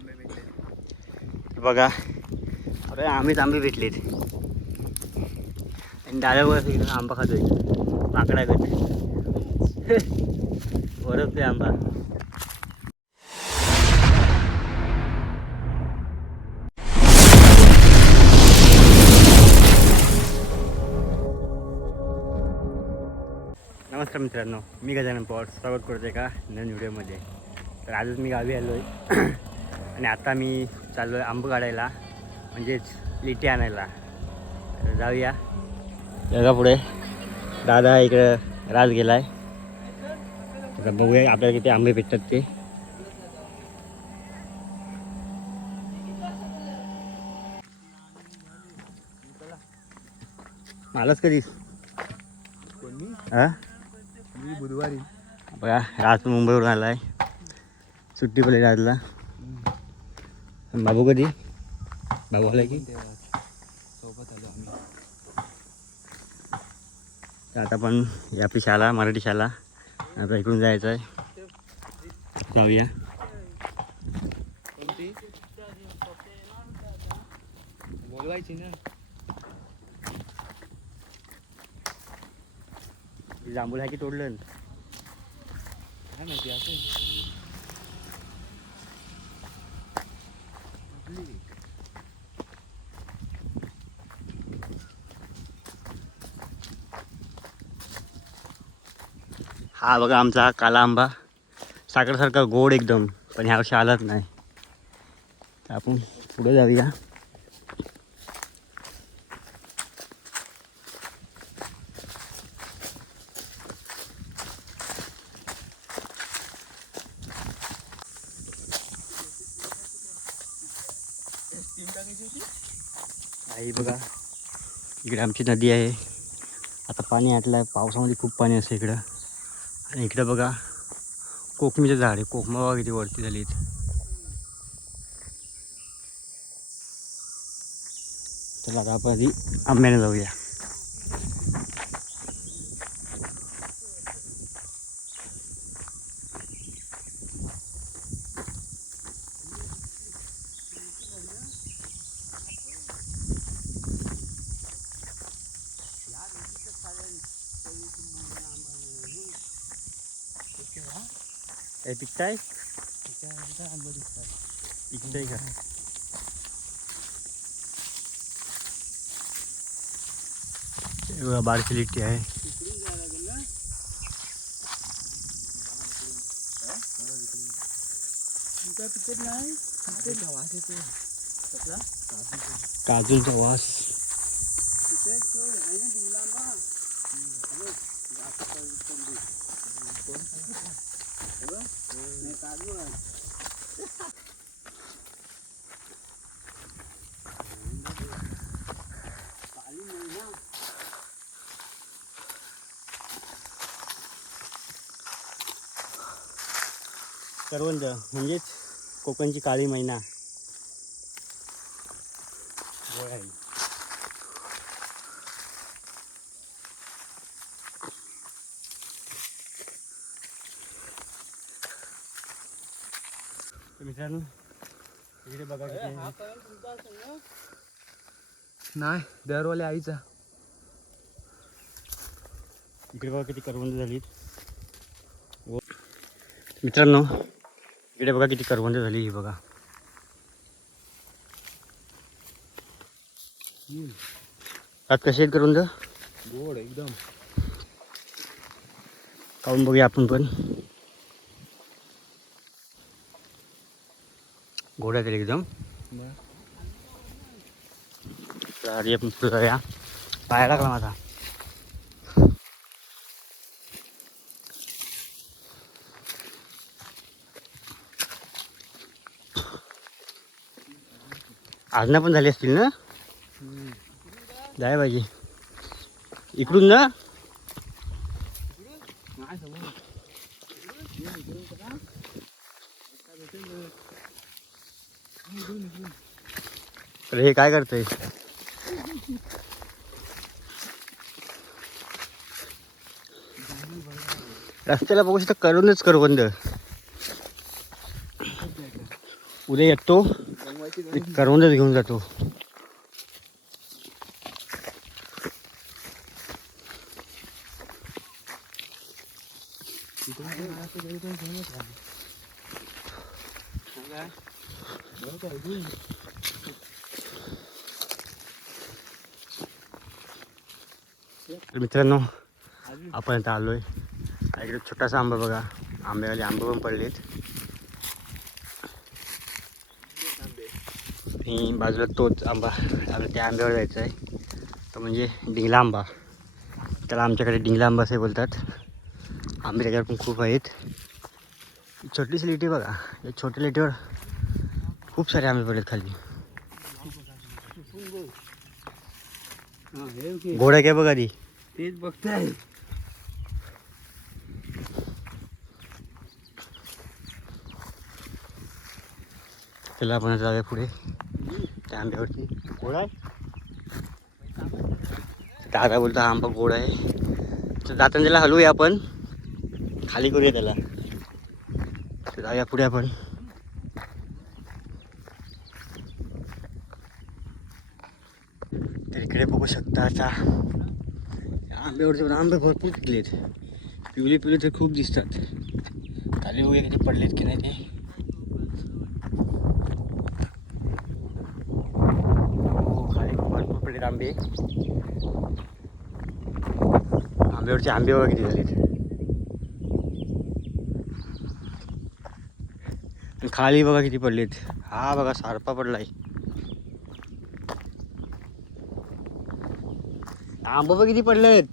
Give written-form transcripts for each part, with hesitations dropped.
आंबे भेटले बघा. अरे आम्हीच आंबे भेटलेत आणि डाळ्यावर आंबा खातोय माकडा करते वरपते आंबा. नमस्कार मित्रांनो, मी गजानन पवार स्वागत करतो एका नवीन व्हिडिओमध्ये. तर आजच मी गावी आलो आहे आणि आता मी चाललो आहे आंबा काढायला, म्हणजेच लिटी आणायला. तर जाऊया. जगा पुढे दादा इकडं राज गेला आहे. आता बघूया आपल्याला किती आंबे भेटतात ते. आलाच कधी? हां, मी बुधवारी. बघा राज मुंबईवरून आला आहे, सुट्टी पडली राजला. बाबू कधी? बाबू आला की सोबत आलो आम्ही. आता पण आपली शाळा मराठी शाळा आता इकडून जायचं आहे. जाऊया. कोणती बोलवायची ना. जांभूळ आहे की तोडलं? काय माहिती असेल. हा बघा आमचा काला आंबा, साखरसारखा गोड एकदम, पण ह्या वर्षी आलाच नाही. तर आपण पुढे जाऊया. आई बघा इकडे आमची नदी आहे. आता पाणी आटलं आहे, पावसामध्ये खूप पाणी असतं इकडं. आणि इकडं बघा कोकमीचं झाड आहे. कोकमा बघा किती वरती झालीत. चला आता आपण आधी आंब्याने जाऊया. काय पिकताय? आंबा दिसतात. पिकताय का? हे बघा बारकी लिट्टी आहे. काजूचा वास. करवंद म्हणजेच कोकणची काळी मैना. गोळ आहे. मित्रांनो इकडे बघा नाही दरवाले आईचा. इकडे बघा किती करवंद झालीत. मित्रांनो इकडे बघा किती करवंद झाली. ही बघा आज कसे आहेत करवंद? गोड एकदम. खाऊन बघूया आपण पण. गोड आहेत एकदम. आधी आपण पुढे जाऊया. पाया लागला माझा. आजना पण झाली असतील ना? जाय पाहिजे इकडून ना. अरे हे काय करतोय? रस्त्याला बघू शकता करवंदच करवंद. उद्या येतो करवंदच घेऊन जातो. तर मित्रांनो आपण आता आलोय. इकडे छोटासा आंबा बघा, आंब्यावाले आंबे पण पडलेत. आणि बाजूला तोच आंबा, आपल्याला त्या आंब्यावर जायचं आहे. तो म्हणजे डिंगला आंबा. त्याला आमच्याकडे डिंगला आंबा असे बोलतात. आंबे त्याच्यावर पण खूप आहेत. छोटीशी लिटी बघा, या छोट्या लिटीवर खूप सारे आंबे पडलेत खाली. गोड आहे काय बघा आधी. तेच बघताय. त्याला आपण जाऊया पुढे त्या आंब्यावरती. गोड आहे दादा बोलतो, हा आंबा गोड आहे. तर जाताना त्याला हलवूया आपण, खाली करूया त्याला. तर जाऊया पुढे आपण. तर इकडे बघू शकता आता आंब्यावरचे पण आंबे भरपूर पिकलेत. पिवले पिवले तर खूप दिसतात. खाली बघूया किती पडलेत की नाही ते. हो, खाली भरपूर पडलेत आंबे. आंब्यावरचे आंबे बघा किती झालेत. खाली बघा किती पडलेत. हा बघा सारपा पडलाय. आंबा बघ किती पडलेत.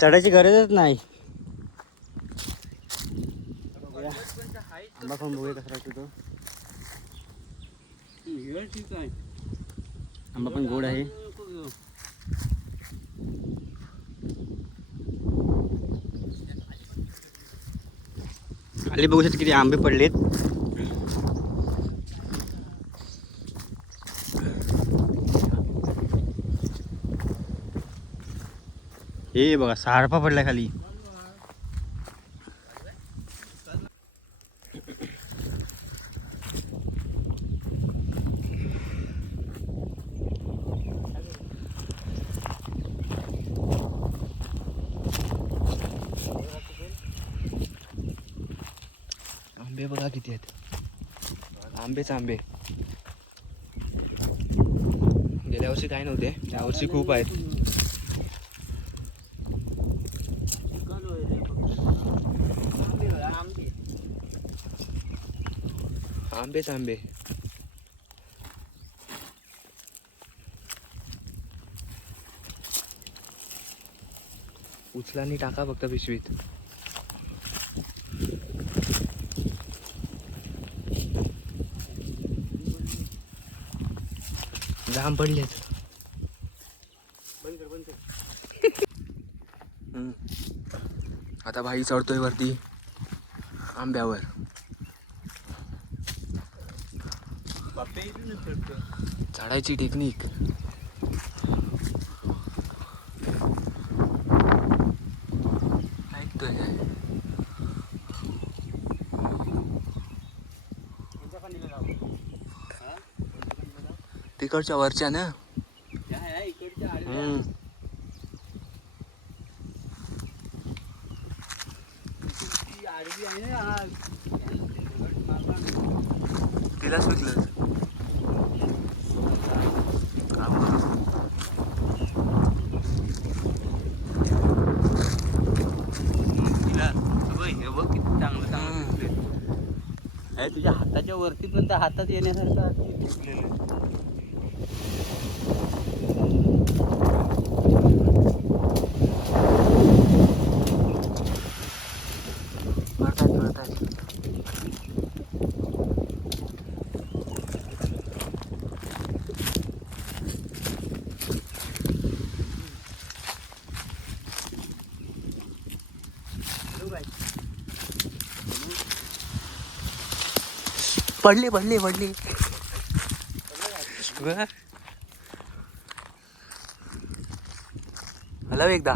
चढायची गरजच नाही. आंबा पण बघूया कसा लागतो तो. आंबा पण गोड आहे. खाली बघू शकता किती आंबे पडलेत. हे बघा सारपा पडलाय खाली. आंबे बघा किती आहेत. आंबेच आंबे. गेल्या वर्षी काय नव्हते, यावर्षी खूप आहेत. आंबेच आंबे. उचलानी टाका फक्त पिशवीत. जाम पडलेत. आता भाई चढतोय वरती आंब्यावर. चढायची टेक्निक. ऐकतोय काय? तिकडच्या वरच्या ना. तिलाच विकलं. तुझ्या हाताच्या वरती पण त्या हातात येण्यासारखं पडली पडली पडली. हॅलो एकदा.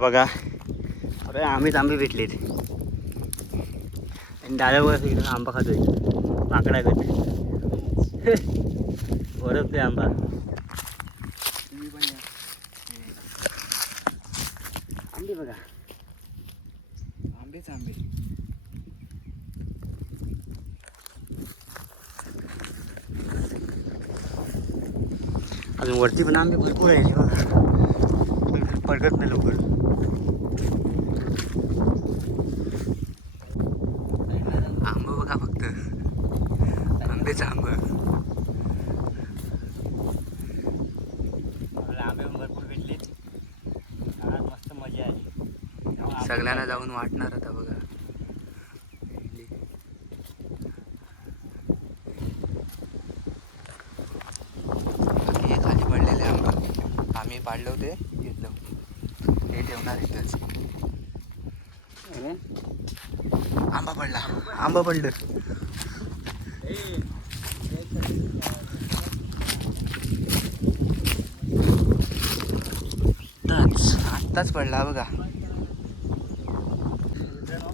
बघा अरे आम्हीच आंबे भेटलेत आणि दादावर इकडे आंबा खातोय माकडा गट ओरखतोय आंबा. आंबे बघा आंबेच आंबे. अजून वरती पण आंबे भरपूर आहे बघा पडत नाही लवकर. आंब बघा फक्त आंबेच आंब. आंबे पण भरपूर भेटलेत. आज मस्त मजा आली. सगळ्यांना जाऊन वाटणार आता बघा. हे खाली पडलेले आंबे आम्ही पाडले होते घेतलं. हे ठेवणार इथंच. आंबा पडला आंबा पडलं. आत्ताच पडला बघा. मित्रांनो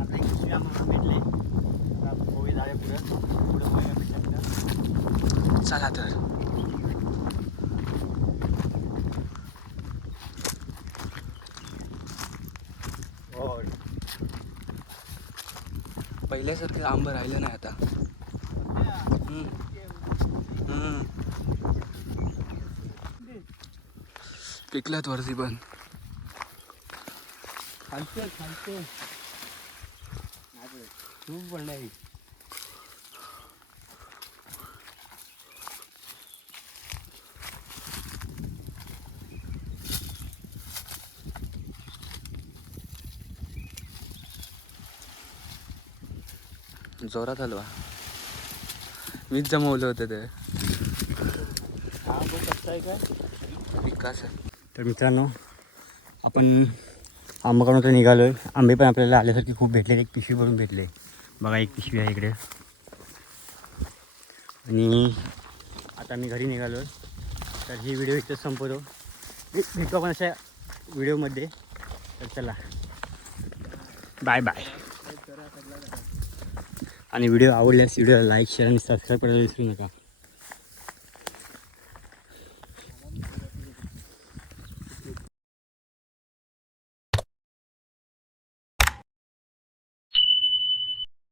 आता एक पिशवी आम्हाला भेटले. पोळी झाले पुढं पोळी भेटल्या. चला तर पहिल्यासारखं आंबं राहिलं नाही आता. पिकल्यात वरती पण. खालचं खूप पडलं आहे. जोरात हलवा. मीच जमवलं होतं ते विकास. तर मित्रांनो आपण आंबा काढून तर निघालो आहे. आंबे पण आपल्याला आल्यासारखे खूप भेटले. एक पिशवी भरून भेटले बघा. एक पिशवी आहे इकडे. आणि आता मी घरी निघालो आहे. तर ही व्हिडिओ इथं संपवतो. भेटू आपण अशा व्हिडिओमध्ये. तर चला बाय बाय. आणि व्हिडिओ आवडल्यास व्हिडिओला लाईक शेअर आणि सबस्क्राईब करायला विसरू नका.